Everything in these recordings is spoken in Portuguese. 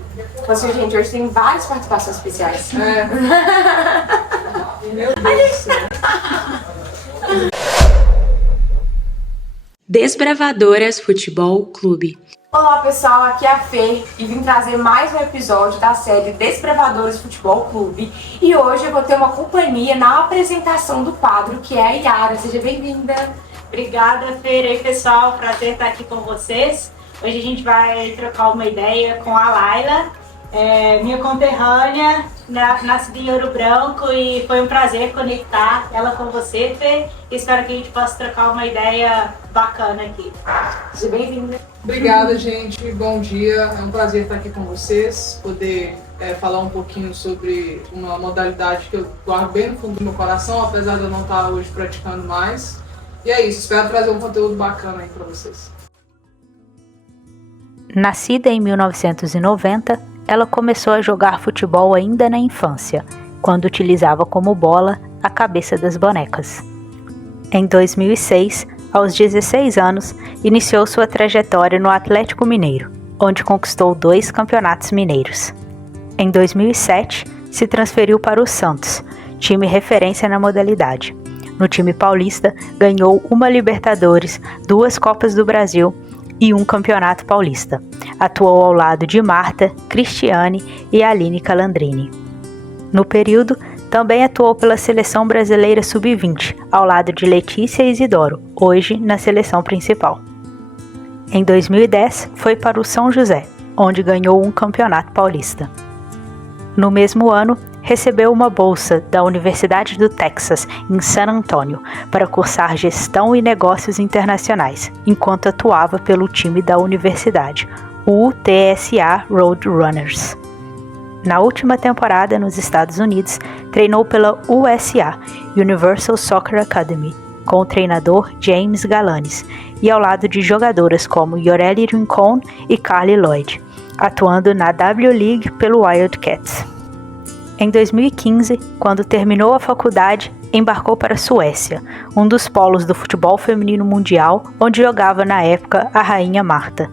Clube. Você, gente, hoje tem várias participações especiais. Meu Deus do céu. Desbravadoras Futebol Clube. Olá pessoal, aqui é a Fê e vim trazer mais um episódio da série Desbravadoras Futebol Clube. E hoje eu vou ter uma companhia na apresentação do quadro, que é a Yara. Seja bem-vinda. Obrigada, Fê. E aí, pessoal, prazer estar aqui com vocês. Hoje a gente vai trocar uma ideia com a Laila, minha conterrânea, nascida em Ouro Branco, e foi um prazer conectar ela com você, Fê. Espero que a gente possa trocar uma ideia bacana aqui. Seja bem-vinda. Obrigada, gente. Bom dia. É um prazer estar aqui com vocês, poder falar um pouquinho sobre uma modalidade que eu guardo bem no fundo do meu coração, apesar de eu não estar hoje praticando mais. E é isso, espero trazer um conteúdo bacana aí para vocês. Nascida em 1990, ela começou a jogar futebol ainda na infância, quando utilizava como bola a cabeça das bonecas. Em 2006, aos 16 anos, iniciou sua trajetória no Atlético Mineiro, onde conquistou 2 campeonatos mineiros. Em 2007, se transferiu para o Santos, time referência na modalidade. No time paulista, ganhou uma Libertadores, 2 Copas do Brasil e 1 Campeonato Paulista. Atuou ao lado de Marta, Cristiane e Aline Calandrini. No período, também atuou pela Seleção Brasileira Sub-20, ao lado de Letícia Isidoro, hoje na seleção principal. Em 2010, foi para o São José, onde ganhou 1 Campeonato Paulista. No mesmo ano, recebeu uma bolsa da Universidade do Texas, em San Antonio, para cursar Gestão e Negócios Internacionais, enquanto atuava pelo time da universidade, o UTSA Roadrunners. Na última temporada nos Estados Unidos, treinou pela USA, Universal Soccer Academy, com o treinador James Galanis, e ao lado de jogadoras como Yoreli Rincon e Carly Lloyd, atuando na W-League pelo Wildcats. Em 2015, quando terminou a faculdade, embarcou para a Suécia, um dos polos do futebol feminino mundial, onde jogava na época a rainha Marta.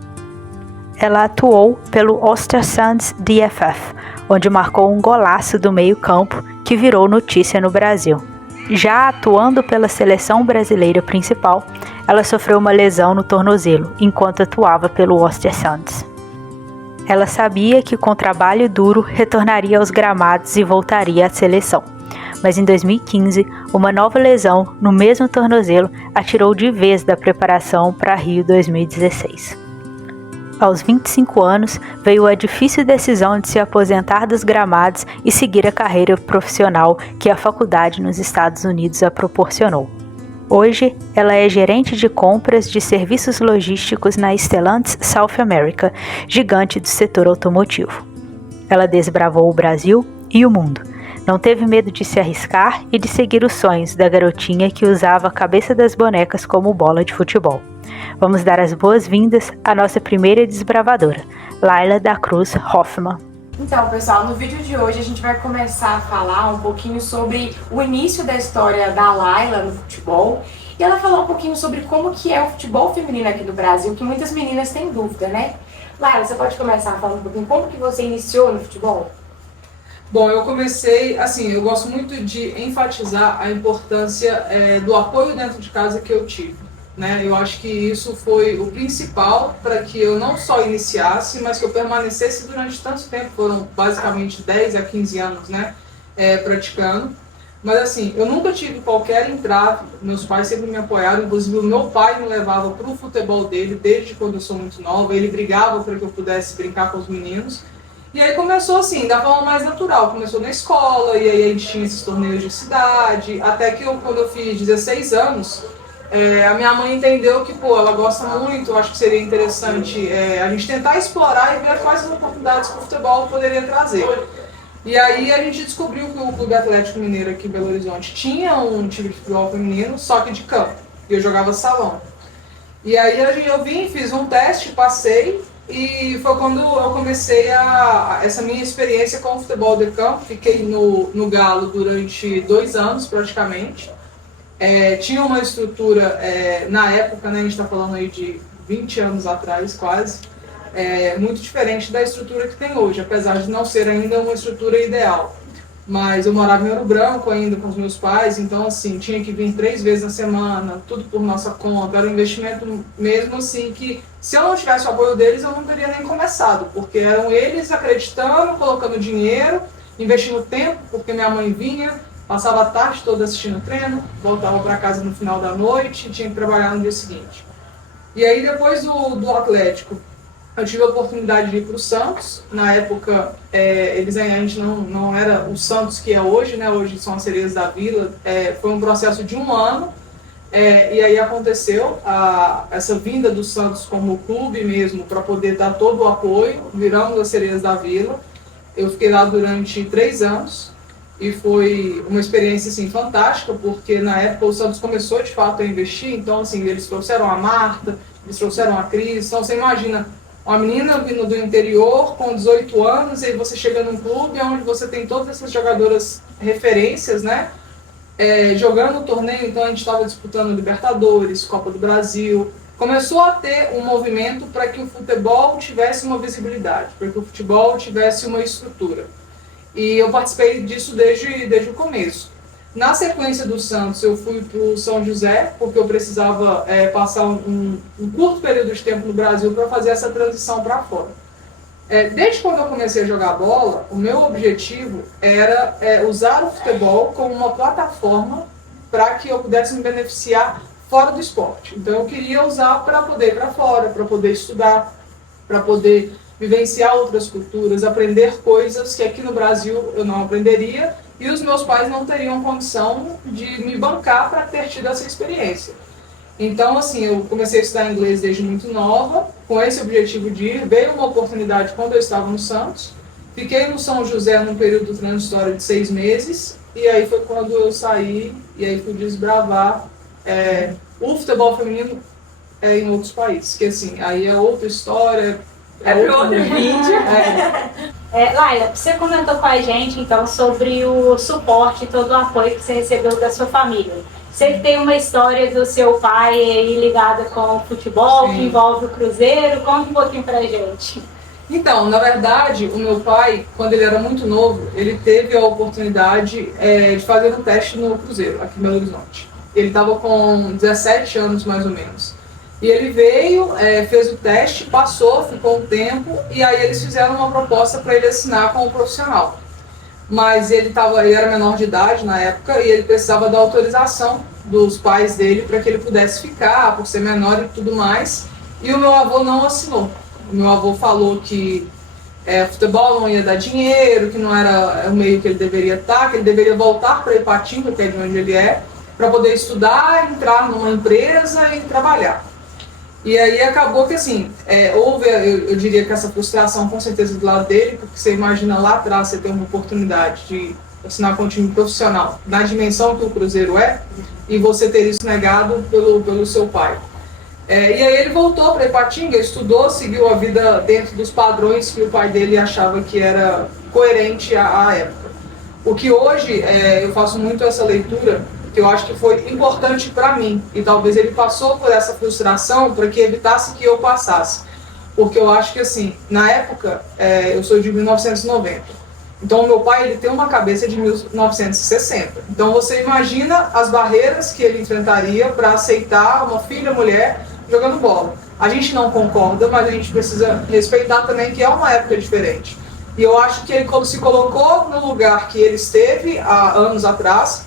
Ela atuou pelo Ostersunds DFF, onde marcou um golaço do meio-campo que virou notícia no Brasil. Já atuando pela seleção brasileira principal, ela sofreu uma lesão no tornozelo enquanto atuava pelo Ostersunds. Ela sabia que com trabalho duro retornaria aos gramados e voltaria à seleção. Mas em 2015, uma nova lesão no mesmo tornozelo a tirou de vez da preparação para Rio 2016. Aos 25 anos, veio a difícil decisão de se aposentar dos gramados e seguir a carreira profissional que a faculdade nos Estados Unidos a proporcionou. Hoje, ela é gerente de compras de serviços logísticos na Stellantis South America, gigante do setor automotivo. Ela desbravou o Brasil e o mundo. Não teve medo de se arriscar e de seguir os sonhos da garotinha que usava a cabeça das bonecas como bola de futebol. Vamos dar as boas-vindas à nossa primeira desbravadora, Laila da Cruz Hoffman. Então, pessoal, no vídeo de hoje a gente vai começar a falar um pouquinho sobre o início da história da Laila no futebol e ela falar um pouquinho sobre como que é o futebol feminino aqui no Brasil, que muitas meninas têm dúvida, né? Laila, você pode começar falando um pouquinho como que você iniciou no futebol? Bom, eu comecei, assim, eu gosto muito de enfatizar a importância do apoio dentro de casa que eu tive. Né? Eu acho que isso foi o principal para que eu não só iniciasse, mas que eu permanecesse durante tanto tempo, foram basicamente 10 a 15 anos, né, praticando. Mas assim, eu nunca tive qualquer entrave, meus pais sempre me apoiaram, inclusive o meu pai me levava para o futebol dele desde quando eu sou muito nova, ele brigava para que eu pudesse brincar com os meninos. E aí começou assim, da forma mais natural, começou na escola, e aí a gente tinha esses torneios de cidade, até que quando eu fiz 16 anos, a minha mãe entendeu que, ela gosta muito, eu acho que seria interessante a gente tentar explorar e ver quais oportunidades que o futebol poderia trazer. E aí a gente descobriu que o Clube Atlético Mineiro aqui em Belo Horizonte tinha um time de futebol feminino, só que de campo, e eu jogava salão. E aí eu vim, fiz um teste, passei, e foi quando eu comecei essa minha experiência com o futebol de campo. Fiquei no Galo durante 2 anos praticamente. Tinha uma estrutura, na época, né, a gente está falando aí de 20 anos atrás quase, muito diferente da estrutura que tem hoje, apesar de não ser ainda uma estrutura ideal. Mas eu morava em Ouro Branco ainda com os meus pais, então assim, tinha que vir 3 vezes na semana, tudo por nossa conta, era um investimento mesmo assim que se eu não tivesse o apoio deles eu não teria nem começado, porque eram eles acreditando, colocando dinheiro, investindo tempo, porque minha mãe vinha, passava a tarde toda assistindo treino, voltava para casa no final da noite e tinha que trabalhar no dia seguinte. E aí depois do Atlético, eu tive a oportunidade de ir para o Santos. Na época, a gente não era o Santos que é hoje, né? Hoje são as Sereias da Vila. Foi um processo de 1 ano. E aí aconteceu essa vinda do Santos como clube mesmo, para poder dar todo o apoio. Viramos as Sereias da Vila. Eu fiquei lá durante 3 anos. E foi uma experiência assim, fantástica, porque na época o Santos começou de fato a investir. Então, assim, eles trouxeram a Marta, eles trouxeram a Cris. Então, você imagina uma menina vindo do interior com 18 anos e aí você chega num clube onde você tem todas essas jogadoras referências, né? Jogando o torneio, então a gente estava disputando Libertadores, Copa do Brasil. Começou a ter um movimento para que o futebol tivesse uma visibilidade, para que o futebol tivesse uma estrutura. E eu participei disso desde o começo. Na sequência do Santos, eu fui para o São José, porque eu precisava passar um curto período de tempo no Brasil para fazer essa transição para fora. Desde quando eu comecei a jogar bola, o meu objetivo era usar o futebol como uma plataforma para que eu pudesse me beneficiar fora do esporte. Então eu queria usar para poder ir para fora, para poder estudar, para poder vivenciar outras culturas, aprender coisas que aqui no Brasil eu não aprenderia, e os meus pais não teriam condição de me bancar para ter tido essa experiência. Então, assim, eu comecei a estudar inglês desde muito nova, com esse objetivo de ir. Veio uma oportunidade quando eu estava no Santos. Fiquei no São José num período transitório de 6 meses, e aí foi quando eu saí, e aí fui desbravar o futebol feminino em outros países. Que, assim, aí é outra história. Para outro vídeo. Laila, você comentou com a gente então sobre o suporte e todo o apoio que você recebeu da sua família. Você tem uma história do seu pai aí ligada com o futebol, Sim. que envolve o Cruzeiro. Conta um pouquinho pra gente. Então, na verdade, o meu pai, quando ele era muito novo, ele teve a oportunidade de fazer um teste no Cruzeiro, aqui em Belo Horizonte. Ele estava com 17 anos, mais ou menos. E ele veio, fez o teste, passou, ficou um tempo, e aí eles fizeram uma proposta para ele assinar como profissional. Mas ele era menor de idade na época e ele precisava da autorização dos pais dele para que ele pudesse ficar, por ser menor e tudo mais. E o meu avô não assinou. O meu avô falou que futebol não ia dar dinheiro, que não era o meio que ele deveria estar, que ele deveria voltar para Ipatinga, que é de onde ele para poder estudar, entrar numa empresa e trabalhar. E aí acabou que assim, houve, eu diria que essa frustração com certeza do lado dele, porque você imagina lá atrás você ter uma oportunidade de assinar com um time profissional, na dimensão que o Cruzeiro e você ter isso negado pelo seu pai. E aí ele voltou para Ipatinga, estudou, seguiu a vida dentro dos padrões que o pai dele achava que era coerente à época. O que hoje eu faço muito essa leitura, que eu acho que foi importante para mim, e talvez ele passou por essa frustração para que evitasse que eu passasse. Porque eu acho que assim, na época, eu sou de 1990, então o meu pai ele tem uma cabeça de 1960. Então você imagina as barreiras que ele enfrentaria para aceitar uma filha mulher jogando bola. A gente não concorda, mas a gente precisa respeitar também que é uma época diferente. E eu acho que ele se colocou no lugar que ele esteve há anos atrás,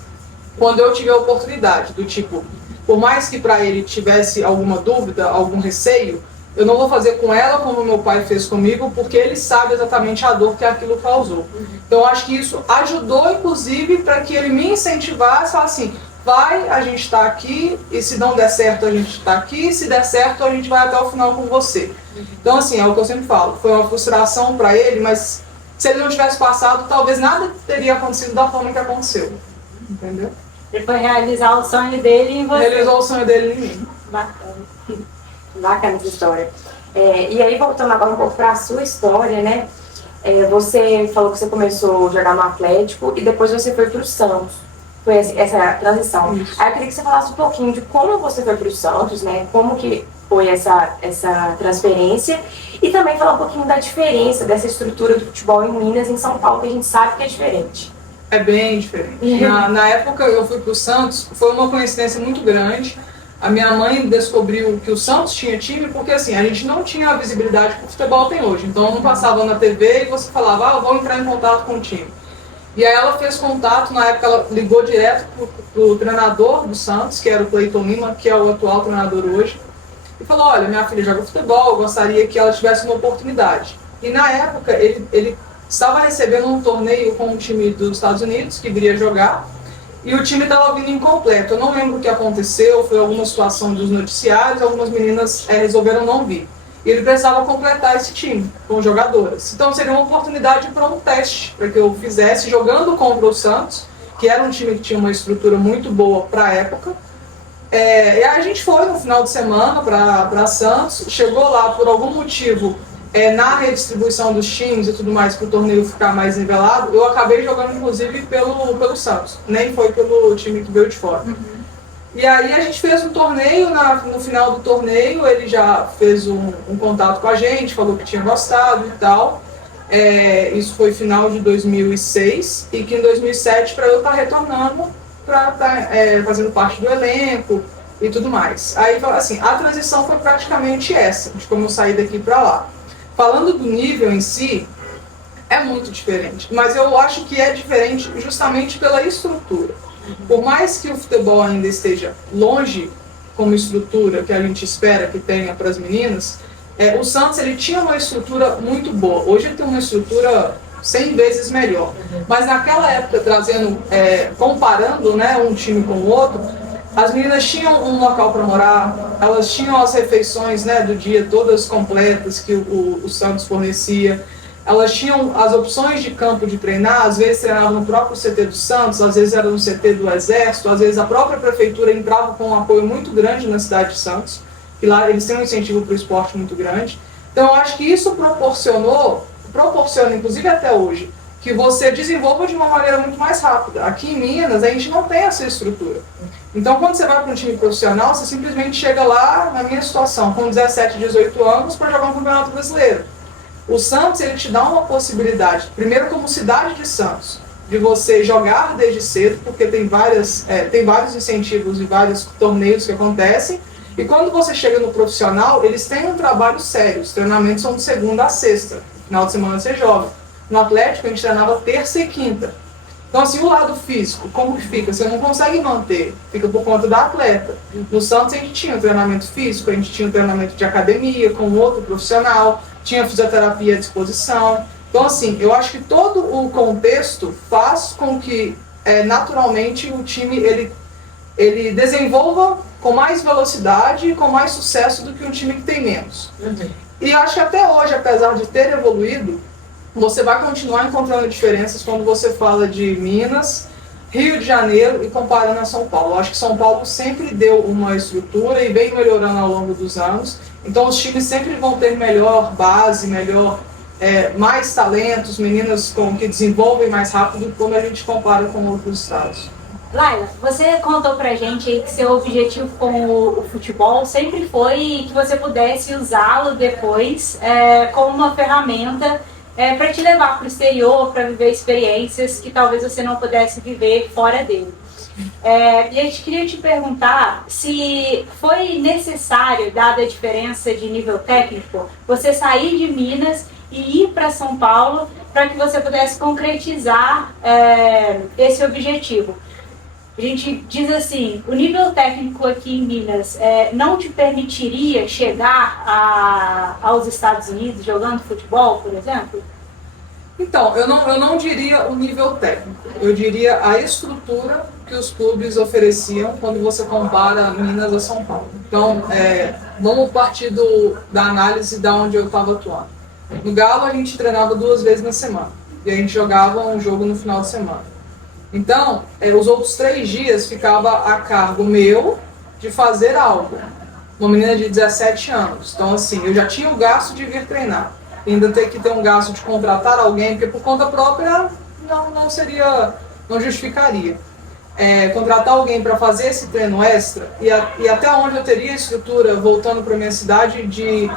quando eu tive a oportunidade, do tipo, por mais que para ele tivesse alguma dúvida, algum receio, eu não vou fazer com ela como meu pai fez comigo, porque ele sabe exatamente a dor que aquilo causou. Então eu acho que isso ajudou, inclusive, para que ele me incentivasse, falar assim, vai, a gente está aqui, e se não der certo a gente está aqui, se der certo a gente vai até o final com você. Então assim, é o que eu sempre falo, foi uma frustração para ele, mas se ele não tivesse passado, talvez nada teria acontecido da forma que aconteceu. Entendeu? Ele foi realizar o sonho dele em você. Realizou o sonho dele em mim. Bacana. Bacana essa história. E aí, voltando agora um pouco para a sua história, né? Você falou que você começou a jogar no Atlético e depois você foi para o Santos. Foi essa transição. Isso. Aí eu queria que você falasse um pouquinho de como você foi para o Santos, né? Como que foi essa transferência, e também falar um pouquinho da diferença dessa estrutura do futebol em Minas e em São Paulo, que a gente sabe que é diferente. É bem diferente. Na época eu fui para o Santos, foi uma coincidência muito grande. A minha mãe descobriu que o Santos tinha time porque assim, a gente não tinha a visibilidade que o futebol tem hoje. Então não passava na TV e você falava, vou entrar em contato com o time. E aí ela fez contato, na época ela ligou direto pro treinador do Santos, que era o Cleiton Lima, que é o atual treinador hoje, e falou, olha, minha filha joga futebol, eu gostaria que ela tivesse uma oportunidade. E na época ele estava recebendo um torneio com um time dos Estados Unidos, que viria jogar, e o time estava vindo incompleto. Eu não lembro o que aconteceu, foi alguma situação dos noticiários, algumas meninas resolveram não vir. E ele precisava completar esse time com jogadoras. Então seria uma oportunidade para um teste, para que eu fizesse jogando contra o Santos, que era um time que tinha uma estrutura muito boa para a época. E aí a gente foi no final de semana para Santos, chegou lá por algum motivo, na redistribuição dos times e tudo mais, para o torneio ficar mais nivelado, eu acabei jogando inclusive pelo Santos, nem foi pelo time que veio de fora. E aí a gente fez um torneio, no final do torneio ele já fez um contato com a gente, falou que tinha gostado e tal. Isso foi final de 2006 e que em 2007 para eu estar retornando, para estar fazendo parte do elenco e tudo mais. Aí assim, a transição foi praticamente essa, de como eu saí daqui para lá. Falando do nível em si, é muito diferente, mas eu acho que é diferente justamente pela estrutura. Por mais que o futebol ainda esteja longe como estrutura que a gente espera que tenha para as meninas, o Santos ele tinha uma estrutura muito boa. Hoje ele tem uma estrutura 100 vezes melhor. Mas naquela época, comparando, né, um time com o outro, as meninas tinham um local para morar, elas tinham as refeições, né, do dia todas completas que o Santos fornecia. Elas tinham as opções de campo de treinar, às vezes treinavam no próprio CT do Santos, às vezes era no CT do Exército, às vezes a própria prefeitura entrava com um apoio muito grande na cidade de Santos, que lá eles têm um incentivo para o esporte muito grande. Então eu acho que isso proporciona, inclusive até hoje, que você desenvolva de uma maneira muito mais rápida. Aqui em Minas a gente não tem essa estrutura. Então quando você vai para um time profissional, você simplesmente chega lá, na minha situação, com 17, 18 anos, para jogar um campeonato brasileiro. O Santos ele te dá uma possibilidade, primeiro como cidade de Santos, de você jogar desde cedo, porque tem vários incentivos e vários torneios que acontecem, e quando você chega no profissional, eles têm um trabalho sério, os treinamentos são de segunda a sexta, no final de semana você joga. No Atlético a gente treinava terça e quinta. Então assim, o lado físico, como que fica? Você não consegue manter, fica por conta da atleta. No Santos a gente tinha um treinamento físico, a gente tinha um treinamento de academia com outro profissional, tinha fisioterapia à disposição. Então assim, eu acho que todo o contexto faz com que naturalmente o time ele desenvolva com mais velocidade e com mais sucesso do que um time que tem menos. E acho que até hoje, apesar de ter evoluído, você vai continuar encontrando diferenças quando você fala de Minas, Rio de Janeiro e comparando a São Paulo. Eu acho que São Paulo sempre deu uma estrutura e vem melhorando ao longo dos anos. Então os times sempre vão ter melhor base, mais talentos, meninas que desenvolvem mais rápido quando a gente compara com outros estados. Laila, você contou pra gente aí que seu objetivo com o futebol sempre foi que você pudesse usá-lo depois como uma ferramenta para te levar para o exterior, para viver experiências que talvez você não pudesse viver fora dele. E a gente queria te perguntar se foi necessário, dada a diferença de nível técnico, você sair de Minas e ir para São Paulo para que você pudesse concretizar esse objetivo. A gente diz assim, o nível técnico aqui em Minas não te permitiria chegar aos Estados Unidos jogando futebol, por exemplo? Então, eu não diria o nível técnico, eu diria a estrutura que os clubes ofereciam quando você compara Minas a São Paulo. Então, vamos partir da análise da onde eu estava atuando. No Galo, a gente treinava 2 vezes na semana, e a gente jogava um jogo no final de semana. Então, os outros 3 dias ficava a cargo meu de fazer algo. Uma menina de 17 anos. Então, assim, eu já tinha o gasto de vir treinar. Ainda ter que ter um gasto de contratar alguém, porque por conta própria não justificaria. contratar alguém para fazer esse treino extra e até onde eu teria estrutura, voltando para minha cidade, de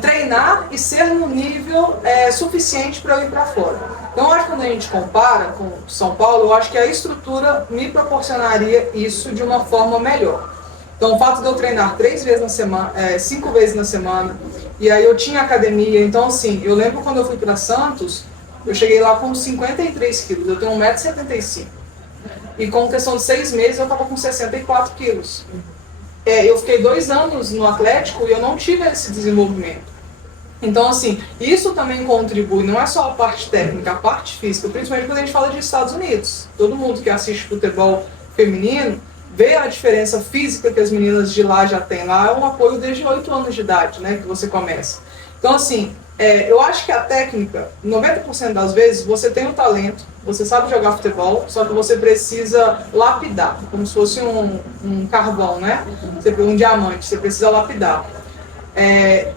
treinar e ser no nível suficiente para eu ir para fora. Então, eu acho que quando a gente compara com São Paulo, eu acho que a estrutura me proporcionaria isso de uma forma melhor. Então, o fato de eu treinar 3 vezes na semana, 5 vezes na semana, e aí eu tinha academia. Então, assim, eu lembro quando eu fui para Santos, eu cheguei lá com 53 quilos, eu tenho 1,75 m. E com questão de 6 meses, eu estava com 64 quilos. Eu fiquei 2 anos no Atlético e eu não tive esse desenvolvimento. Então, assim, isso também contribui, não é só a parte técnica, a parte física, principalmente quando a gente fala de Estados Unidos. Todo mundo que assiste futebol feminino vê a diferença física que as meninas de lá já têm. Lá é um apoio desde 8 anos de idade, né, que você começa. Então, assim, eu acho que a técnica, 90% das vezes, você tem o talento, você sabe jogar futebol, só que você precisa lapidar, como se fosse um carvão, né? Um diamante, você precisa lapidar.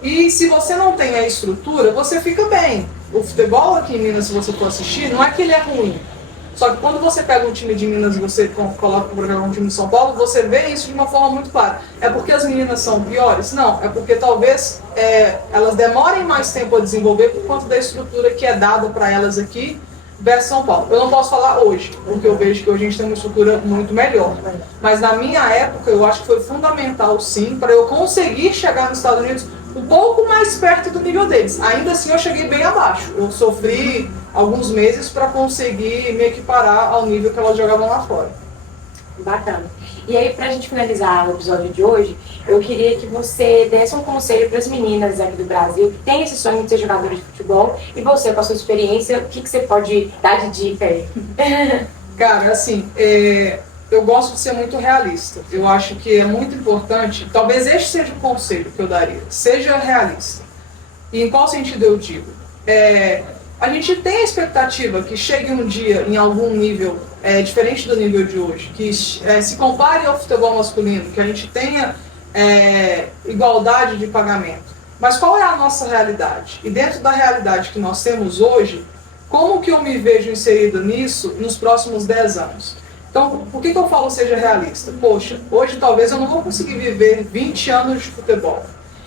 E se você não tem a estrutura, você fica bem. O futebol aqui em Minas, se você for assistir, não é que ele é ruim. Só que quando você pega um time de Minas e você coloca para jogar um time de São Paulo, você vê isso de uma forma muito clara. É porque as meninas são piores? Não, é porque talvez elas demorem mais tempo a desenvolver por conta da estrutura que é dada para elas aqui versus São Paulo. Eu não posso falar hoje, porque eu vejo que hoje a gente tem uma estrutura muito melhor. Mas na minha época, eu acho que foi fundamental, sim, para eu conseguir chegar nos Estados Unidos um pouco mais perto do nível deles. Ainda assim, eu cheguei bem abaixo. Eu sofri alguns meses para conseguir me equiparar ao nível que elas jogavam lá fora. Bacana. E aí, pra gente finalizar o episódio de hoje, eu queria que você desse um conselho para as meninas aqui do Brasil que têm esse sonho de ser jogadoras de futebol, e você, com a sua experiência, o que você pode dar de dica aí? Cara, assim, eu gosto de ser muito realista. Eu acho que é muito importante, talvez este seja o conselho que eu daria, seja realista. E em qual sentido eu digo? A gente tem a expectativa que chegue um dia em algum nível diferente do nível de hoje, que se compare ao futebol masculino, que a gente tenha igualdade de pagamento. Mas qual é a nossa realidade? E dentro da realidade que nós temos hoje, como que eu me vejo inserido nisso nos próximos 10 anos? Então, por que eu falo seja realista? Poxa, hoje talvez eu não vou conseguir viver 20 anos de futebol.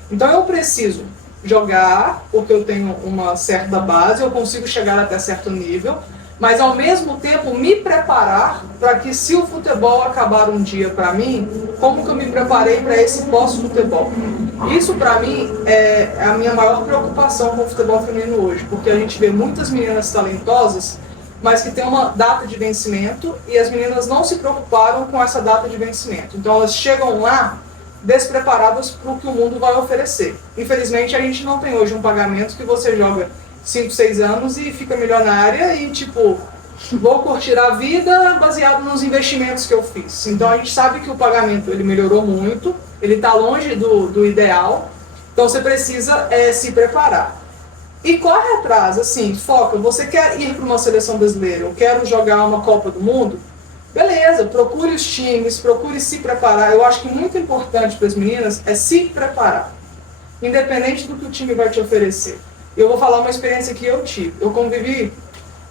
Então eu preciso jogar, porque eu tenho uma certa base, eu consigo chegar até certo nível, mas ao mesmo tempo me preparar para que, se o futebol acabar um dia para mim, como que eu me preparei para esse pós-futebol? Isso para mim é a minha maior preocupação com o futebol feminino hoje, porque a gente vê muitas meninas talentosas, mas que tem uma data de vencimento e as meninas não se preocuparam com essa data de vencimento. Então elas chegam lá despreparadas para o que o mundo vai oferecer. Infelizmente, a gente não tem hoje um pagamento que você joga 5, 6 anos e fica milionária e, tipo, vou curtir a vida baseado nos investimentos que eu fiz. Então, a gente sabe que o pagamento ele melhorou muito, ele está longe do ideal, então você precisa se preparar. E corre atrás, assim, foca, você quer ir para uma seleção brasileira, eu quero jogar uma Copa do Mundo, beleza, procure os times, procure se preparar. Eu acho que muito importante para as meninas é se preparar, independente do que o time vai te oferecer. Eu vou falar uma experiência que eu tive. Eu convivi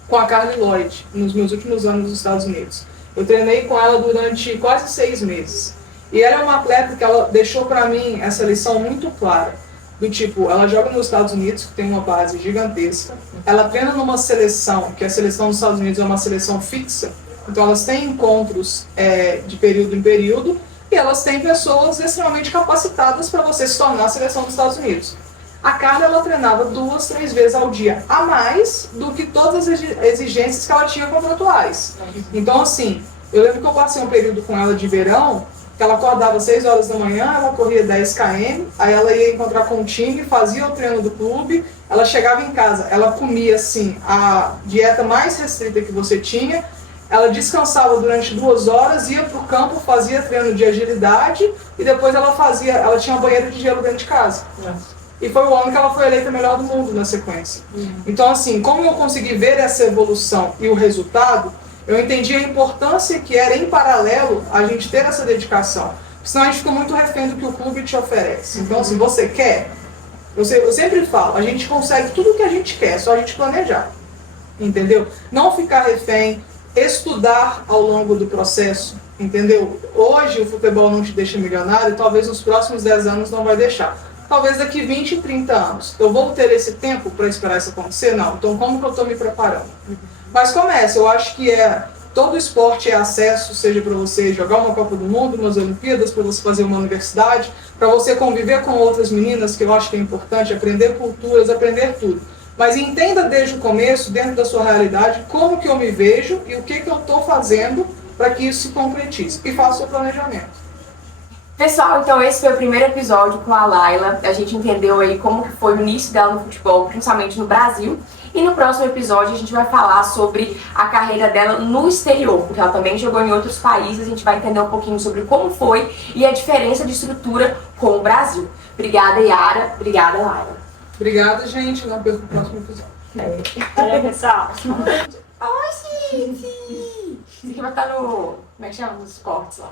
com a Carly Lloyd nos meus últimos anos nos Estados Unidos. Eu treinei com ela durante quase 6 meses. E ela é uma atleta que ela deixou para mim essa lição muito clara. Do tipo, ela joga nos Estados Unidos, que tem uma base gigantesca. Ela treina numa seleção, que a seleção dos Estados Unidos é uma seleção fixa. Então elas têm encontros de período em período e elas têm pessoas extremamente capacitadas para você se tornar a seleção dos Estados Unidos. A Carla, ela treinava 2, 3 vezes ao dia, a mais do que todas as exigências que ela tinha contratuais. Então, assim, eu lembro que eu passei um período com ela de verão, que ela acordava às 6 horas da manhã, ela corria 10 km, aí ela ia encontrar com o time, fazia o treino do clube, ela chegava em casa, ela comia, assim, a dieta mais restrita que você tinha, ela descansava durante 2 horas, ia para o campo, fazia treino de agilidade e depois ela tinha uma banheira de gelo dentro de casa. E foi o ano que ela foi eleita melhor do mundo na sequência. Então, assim, como eu consegui ver essa evolução e o resultado, eu entendi a importância que era, em paralelo, a gente ter essa dedicação. Senão a gente fica muito refém do que o clube te oferece. Então, assim, você quer? Eu sempre falo, a gente consegue tudo o que a gente quer, só a gente planejar. Entendeu? Não ficar refém. estudar ao longo do processo, entendeu? Hoje o futebol não te deixa milionário, talvez nos próximos 10 anos não vai deixar. Talvez daqui 20, 30 anos. Eu vou ter esse tempo para esperar isso acontecer? Não. Então como que eu estou me preparando? Mas começa, eu acho que todo esporte é acesso, seja para você jogar uma Copa do Mundo, umas Olimpíadas, para você fazer uma universidade, para você conviver com outras meninas, que eu acho que é importante, aprender culturas, aprender tudo. Mas entenda desde o começo, dentro da sua realidade, como que eu me vejo e o que eu estou fazendo para que isso se concretize. E faça o seu planejamento. Pessoal, então esse foi o primeiro episódio com a Laila. A gente entendeu aí como que foi o início dela no futebol, principalmente no Brasil. E no próximo episódio a gente vai falar sobre a carreira dela no exterior, porque ela também jogou em outros países. A gente vai entender um pouquinho sobre como foi e a diferença de estrutura com o Brasil. Obrigada, Yara. Obrigada, Laila. Obrigada, gente. Não perca o próximo episódio. Olha, pessoal. Oi, gente! Isso aqui vai estar no... Como é que chama? Nos cortes lá.